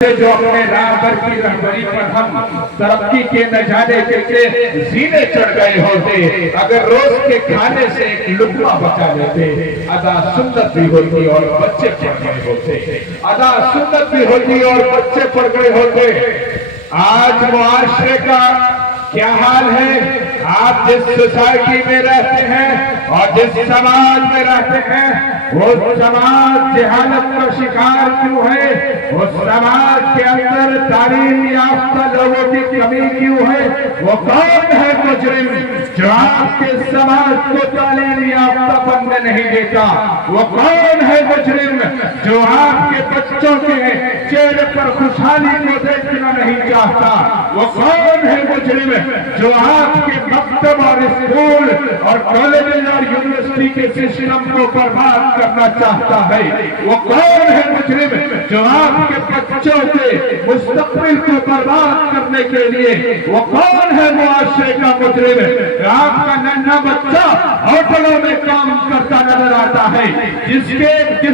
جو اپنے راہبر کی رہبری پر ہم ترقی کے نہ جانے کے زینے چڑھ گئے ہوتے، اگر روز کے کھانے سے ایک لقمہ بچا لیتے، ادا سنت بھی ہوتی اور بچے پڑھ گئے ہوتے، ادا سنت بھی ہوتی اور بچے پڑھ گئے ہوتے۔ آج معاشرے کا کیا حال ہے؟ آپ جس سوسائٹی میں رہتے ہیں اور جس سماج میں رہتے ہیں، وہ سماج جہالت کا شکار کیوں ہے؟ وہ سماج کے اندر تعلیم یافتہ لوگوں کی کمی کیوں ہے؟ وہ کون ہے مجرم جو آپ کے سماج کو تعلیم یافتہ بننے نہیں دیتا؟ وہ کون ہے مجرم جو آپ کے بچوں کے چہرے پر خوشحالی کو دیکھنا نہیں چاہتا؟ وہ کون ہے مجرم جو آپ کے مکتب اور اسکول اور کالج اور یونیورسٹی کے سسٹم کو برباد کرنا چاہتا ہے؟ وہ کون ہے مجرم جو آپ کے بچوں کے مستقبل کو برباد کرنے کے لیے؟ وہ کون ہے معاشرے کا مجرم؟ آپ کا ننھا بچہ ہوٹلوں میں کام کرتا نظر آتا ہے، جس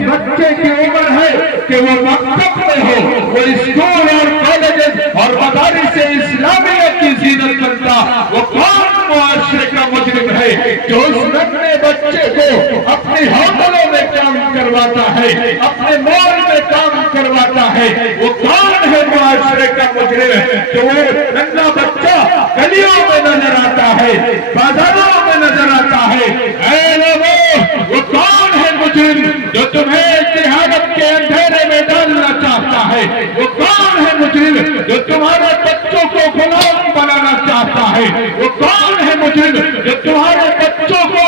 بچے کی عمر ہے کہ وہ مکتب میں ہو، وہ اسکول اور کالج اور مدارس اسلامیہ کی زینت کرتا، وہ کون معاشرے کا مجرم ہے جو اس ننھے بچے کو اپنی ہوٹلوں میں کام کرواتا ہے، اپنے مال میں کام کرواتا ہے؟ وہ کون ہے معاشرے کا مجرم جو وہ ننھا بچہ گلیوں میں نظر آتا ہے، بازاروں میں نظر آتا ہے؟ اے لوگوں، وہ کون ہے مجرم جو تمہیں جہالت کے اندھیرے میں ڈالنا چاہتا ہے؟ وہ کون ہے مجرم جو تمہارے بچوں کو غلام بنانا چاہتا ہے؟ وہ کون ہے مجرم جو تمہارے بچوں کو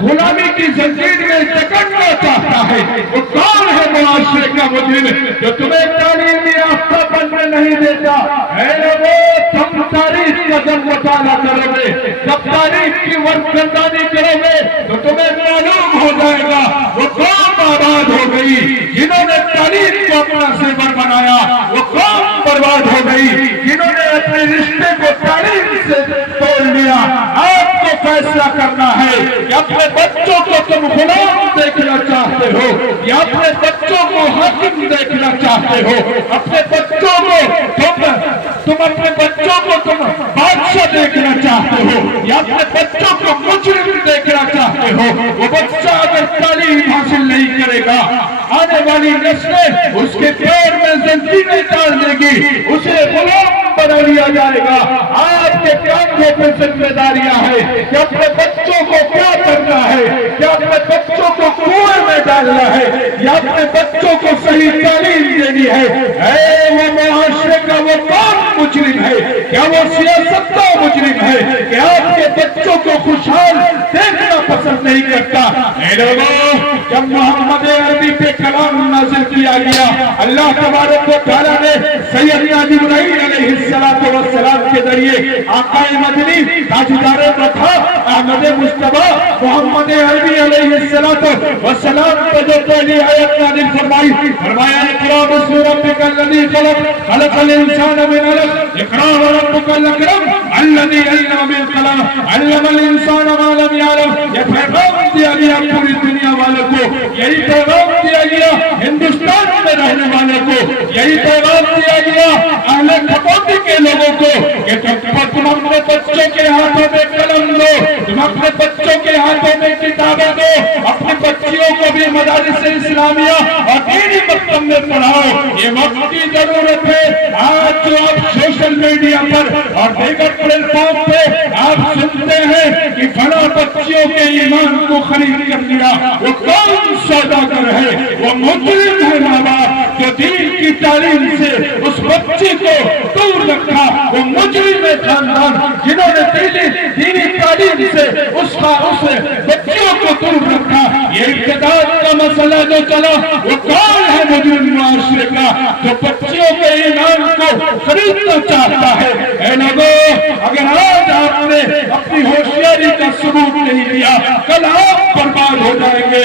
غلامی کی زنجیر میں جکڑنا چاہتا ہے؟ وہ کون ہے معاشرے کا مجرم جو تمہیں تعلیم یافتہ بننے نہیں دیتا؟ اے لوگوں، تم تاریخ کا جب مطالعہ کرو گے، جب تاریخ کی ورثگردانی کرو گے تو تمہیں معلوم ہو جائے گا وہ قوم آباد ہو گئی جنہوں نے تاریخ کو اپنا سیور بنایا، وہ قوم برباد ہو گئی جنہوں نے اپنے رشتے کو تاریخ سے توڑ لیا۔ آپ کو فیصلہ کرنا ہے کہ اپنے بچوں کو تم غلام دیکھنا چاہتے ہو یا اپنے بچوں کو حاکم دیکھنا چاہتے ہو؟ اپنے بچوں کو تم اپنے بچوں کو تم بادشاہ دیکھنا چاہتے ہو یا اپنے بچوں کو مجرم دیکھنا چاہتے ہو؟ وہ بچہ اگر تعلیم حاصل نہیں کرے گا، آنے والی نسلیں اس کے پیر میں زنجیریں ڈال دے گی، اسے غلام بنا لیا جائے گا۔ آپ کے کاندھوں پہ ذمہ داریاں ہیں کہ اپنے بچوں کو کیا کرنا ہے، کیا اپنے بچوں کو کنویں میں ڈالنا ہے یا اپنے بچوں کو صحیح تعلیم دینی ہے؟ اے وہ معاشرے کا وہ کون مجرم ہے؟ کیا وہ سیاست کا مجرم ہے کہ آپ کے بچوں کو خوشحال دیکھنا پسند نہیں کرتا؟ اے لوگوں، جب محمد عربی پہ کلام نازل کیا گیا، اللہ تبارک و تعالیٰ نے سیدنا جبرائیل علیہ السلام کے ذریعے آقا مدنی تاجدار مدح احمد مصطفیٰ محمد عربی علیہ السلام کو جو پہلی آیت نازل فرمائی، فرمایا اقرأ باسم ربک الذی خلق، خلق الانسان من علق، اقرأ وربک الاکرم الذی علم بالقلم، علم الانسان ما لم یعلم۔ یہ پیغام دیا گیا پوری دنیا والوں کو، یہی پیغام دیا گیا ہندوستان میں رہنے والوں کو، یہی پیغام دیا گیا اہل کھپوتی کے لوگوں کو کہ تم اپنے بچوں کے ہاتھوں میں قلم دو، تم اپنے بچوں کے ہاتھوں میں کتابیں دو، اپنی بچیوں کو بھی مدارس اسلامیہ اور دینی مکتب میں پڑھاؤ۔ یہ وقت کی ضرورت ہے۔ آج جو آپ سوشل میڈیا پر اور دیگر پلیٹ فارم پہ آپ سنتے ہیں کہ فلاں بچیوں کے ایمان کو خرید کر لیا، وہ کون سوداگر ہے؟ وہ مجرم ہے ماں باپ جو دین کی تعلیم سے اس بچے کو دور رکھا، وہ مجرم ہے خاندان جنہوں نے دینی تعلیم سے اس بچوں کو دور رکھا۔ یہ ارتداد کا مسئلہ جو چلا، وہ کون ہے مجرم معاشرے کا جو بچوں کے ایمان کو خریدنا چاہتا ہے؟ اے لوگوں، اگر آج آپ نے اپنی ہوشیاری کا ثبوت نہیں دیا، کل آپ برباد ہو جائیں گے۔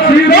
0।